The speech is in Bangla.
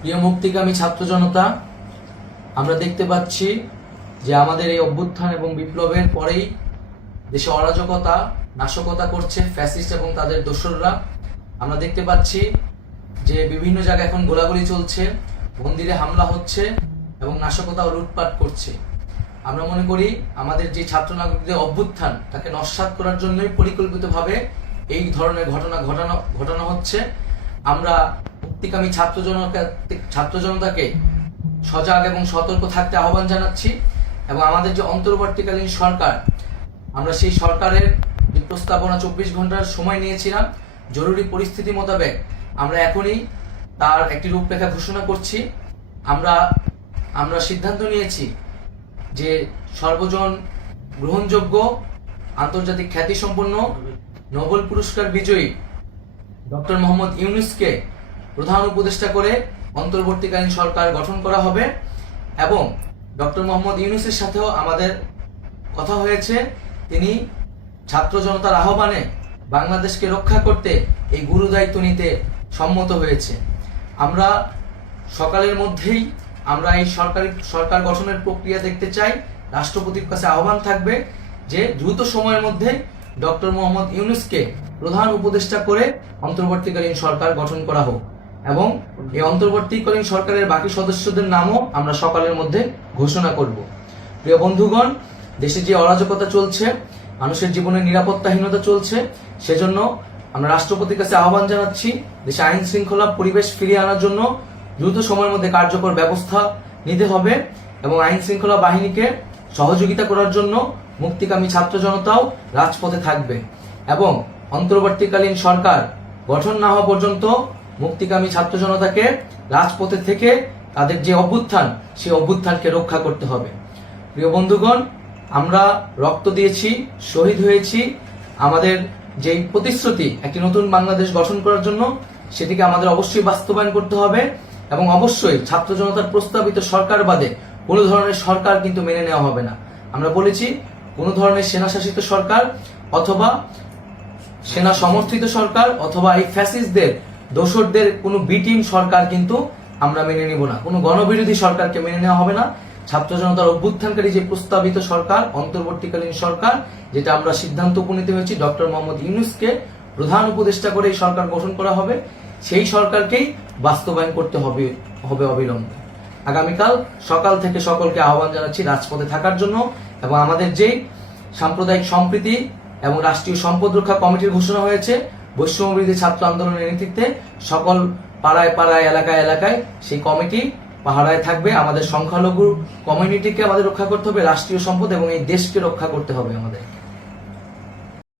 প্রিয় মুক্তিকামী ছাত্র জনতা, আমরা দেখতে পাচ্ছি যে আমাদের এই অভ্যুত্থান এবং বিপ্লবের পরেই দেশে অরাজকতা নাশকতা করছে ফ্যাসিস্ট এবং তাদের দোসররা। আমরা দেখতে পাচ্ছি যে বিভিন্ন জায়গায় এখন গোলাগুলি চলছে, মন্দিরে হামলা হচ্ছে এবং নাশকতা ও লুটপাট করছে। আমরা মনে করি আমাদের যে ছাত্র নাগরিকদের অভ্যুত্থান তাকে নস্যাৎ করার জন্যই পরিকল্পিতভাবে এই ধরনের ঘটনা হচ্ছে। আমরা মুক্তিকামী ছাত্র জনতাকে সজাগ এবং সতর্ক থাকতে আহ্বান জানাচ্ছি এবং আমাদের যে অন্তর্বর্তীকালীন সরকার, আমরা সেই সরকারের যে প্রস্তাবনা 24 ঘন্টার সময় নিয়েছিলাম, জরুরি পরিস্থিতি মোতাবেক আমরা এখনই তার একটি রূপরেখা ঘোষণা করছি। আমরা সিদ্ধান্ত নিয়েছি যে সর্বজন গ্রহণযোগ্য আন্তর্জাতিক খ্যাতিসম্পন্ন নোবেল পুরস্কার বিজয়ী ডক্টর মোহাম্মদ ইউনূসকে প্রধান উপদেষ্টা করে অন্তর্বর্তীকালীন সরকার গঠন করা হবে এবং ডক্টর মোহাম্মদ ইউনূসের সাথেও আমাদের কথা হয়েছে। তিনি ছাত্র জনতার আহ্বানে বাংলাদেশকে রক্ষা করতে এই গুরু দায়িত্ব নিতে সম্মত হয়েছে। আমরা সকালের মধ্যেই আমরা এই সরকার গঠনের প্রক্রিয়া দেখতে চাই। রাষ্ট্রপতির কাছে আহ্বান থাকবে যে দ্রুত সময়ের মধ্যে ডক্টর মোহাম্মদ ইউনূসকে প্রধান উপদেষ্টা করে অন্তর্বর্তীকালীন সরকার গঠন করা হোক এবং এই অন্তর্বর্তীকালীন সরকারের বাকি সদস্যদের নামও আমরা সকালের মধ্যে ঘোষণা করব। প্রিয় বন্ধুগণ, দেশে যে অরাজকতা চলছে, মানুষের জীবনের নিরাপত্তাহীনতা চলছে, সেজন্য আমরা রাষ্ট্রপতির কাছে আহ্বান জানাচ্ছি দেশে আইন শৃঙ্খলা পরিবেশ ফিরিয়ে আনার জন্য দ্রুত সময়ের মধ্যে কার্যকর ব্যবস্থা নিতে হবে এবং আইন শৃঙ্খলা বাহিনীকে সহযোগিতা করার জন্য মুক্তিকামী ছাত্র জনতাও রাজপথে থাকবে এবং অন্তর্বর্তীকালীন সরকার গঠন না হওয়া পর্যন্ত মুক্তিকামী ছাত্র জনতাকে রাজপথে থেকে তাদের যে অভ্যুত্থান, সেই অভ্যুত্থানকে রক্ষা করতে হবে। প্রিয় বন্ধুগণ, আমরা রক্ত দিয়েছি, শহীদ হয়েছি। আমাদের যেই প্রতিশ্রুতি একটি নতুন বাংলাদেশ গঠন করার জন্য, সেটিকে আমাদের অবশ্যই বাস্তবায়ন করতে হবে এবং অবশ্যই ছাত্র জনতার প্রস্তাবিত সরকার বাদে কোনো ধরনের সরকার কিন্তু মেনে নেওয়া হবে না। আমরা বলেছি কোনো ধরনের সেনা শাসিত সরকার অথবা সেনা সমর্থিত সরকার অথবা এই ফ্যাসিস্টদের দোসরদের কোনো বিটিম সরকার কিন্তু আমরা মেনে নিব না। কোনো গণবিরোধী সরকারকে মেনে নেওয়া হবে না। ছাত্র জনতার অভ্যুত্থানকারী যে প্রস্তাবিত সরকার, অন্তর্বর্তীকালীন সরকার, যেটা আমরা সিদ্ধান্ত উপনীত হয়েছি ডক্টর মোহাম্মদ ইউনূসকে প্রধান উপদেষ্টা করে এই সরকার গঠন করা হবে, সেই সরকারকেই বাস্তবায়ন করতে হবে অবিলম্বে। আগামীকাল সকাল থেকে সকলকে আহ্বান জানাচ্ছি রাজপথে থাকার জন্য এবং আমাদের যেই সাম্প্রদায়িক সম্প্রীতি এবং রাষ্ট্রীয় সম্পদ রক্ষা কমিটির ঘোষণা হয়েছে বৈষম্যবিরোধী ছাত্র আন্দোলনের নেতৃত্বে, সকল পাড়ায় পাড়ায় এলাকায় এলাকায় সেই কমিটি পাহারায় থাকবে। আমাদের সংখ্যালঘু কমিউনিটিকে আমাদের রক্ষা করতে হবে, রাষ্ট্রীয় সম্পদ এবং এই দেশকে রক্ষা করতে হবে আমাদের।